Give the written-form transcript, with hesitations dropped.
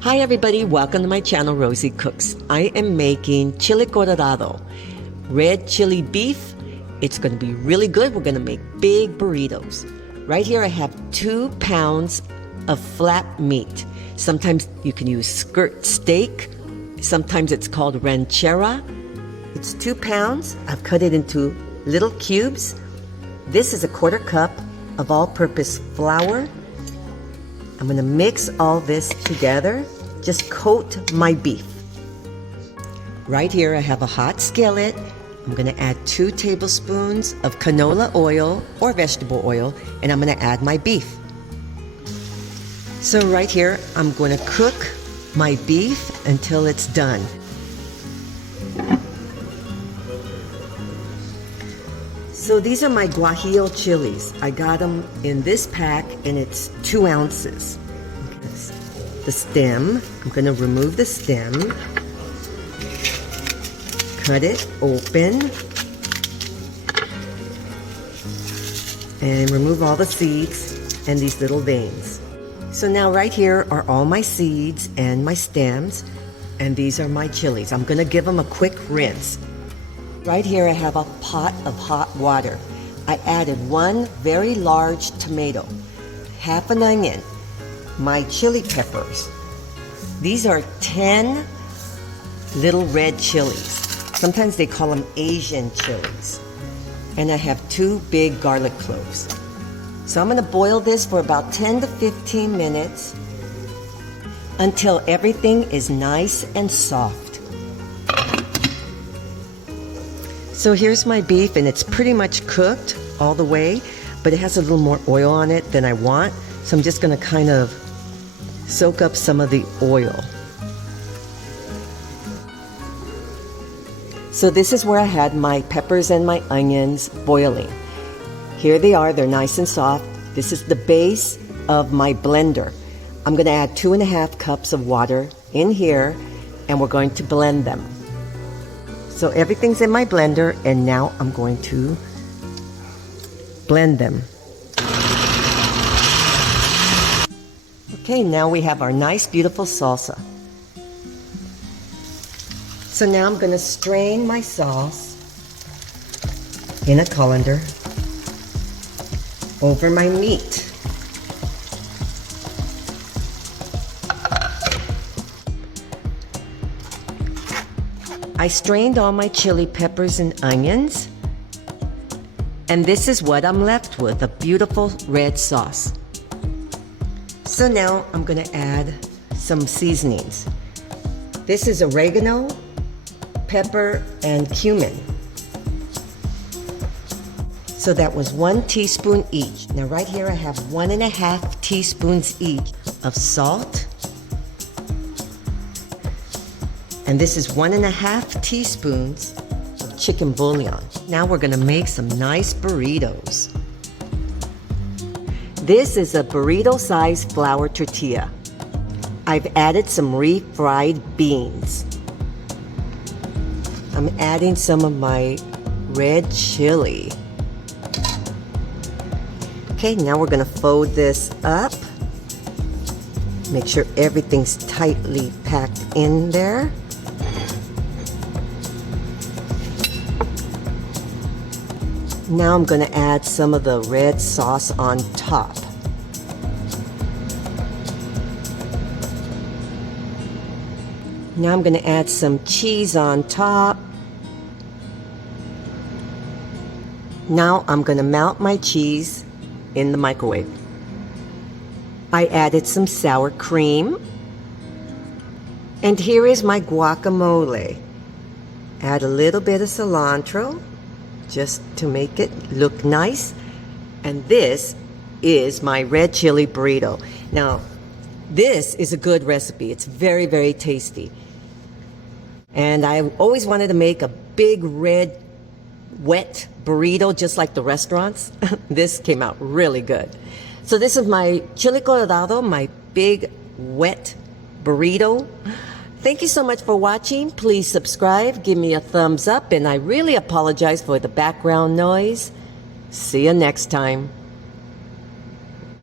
Hi everybody, welcome to my channel, Rosie Cooks. I am making chile colorado, red chili beef. It's going to be really good. We're going to make big burritos. Right here I have 2 pounds of flat meat. Sometimes you can use skirt steak. Sometimes it's called ranchera. It's 2 pounds. I've cut it into little cubes. This is a 1/4 cup of all-purpose flour. I'm going to mix all this together. Just coat my beef. Right here I have a hot skillet. I'm going to add 2 tablespoons of canola oil or vegetable oil, and I'm going to add my beef. So right here I'm going to cook my beef until it's done. So these are my Guajillo chilies. I got them in this pack and it's 2 ounces. The stem, I'm going to remove the stem, cut it open, and remove all the seeds and these little veins. So now right here are all my seeds and my stems, and these are my chilies. I'm going to give them a quick rinse. Right here I have a pot of hot water. I added 1 very large tomato, half an onion, my chili peppers. These are 10 little red chilies. Sometimes they call them Asian chilies. And I have 2 big garlic cloves. So I'm going to boil this for about 10 to 15 minutes until everything is nice and soft. So here's my beef, and it's pretty much cooked all the way, but it has a little more oil on it than I want. So I'm just going to kind of soak up some of the oil. So this is where I had my peppers and my onions boiling. Here they are, they're nice and soft. This is the base of my blender. I'm going to add 2.5 cups of water in here, and we're going to blend them. So everything's in my blender, and now I'm going to blend them. Okay, now we have our nice, beautiful salsa. So now I'm going to strain my sauce in a colander over my meat. I strained all my chili peppers and onions, and this is what I'm left with, a beautiful red sauce. So now I'm going to add some seasonings. This is oregano, pepper, and cumin. So that was 1 teaspoon each. Now right here I have 1.5 teaspoons each of salt. And this is 1.5 teaspoons of chicken bouillon. Now we're going to make some nice burritos. This is a burrito-sized flour tortilla. I've added some refried beans. I'm adding some of my red chili. Okay, now we're going to fold this up. Make sure everything's tightly packed in there. Now I'm going to add some of the red sauce on top. Now I'm going to add some cheese on top. Now I'm going to melt my cheese in the microwave. I added some sour cream. And here is my guacamole. Add a little bit of cilantro just to make it look nice. And this is my red chili burrito. Now, this is a good recipe. It's very, very tasty. And I always wanted to make a big red wet burrito just like the restaurants. This came out really good. So this is my chile colorado, my big wet burrito. Thank you so much for watching. Please subscribe, give me a thumbs up, and I really apologize for the background noise. See you next time.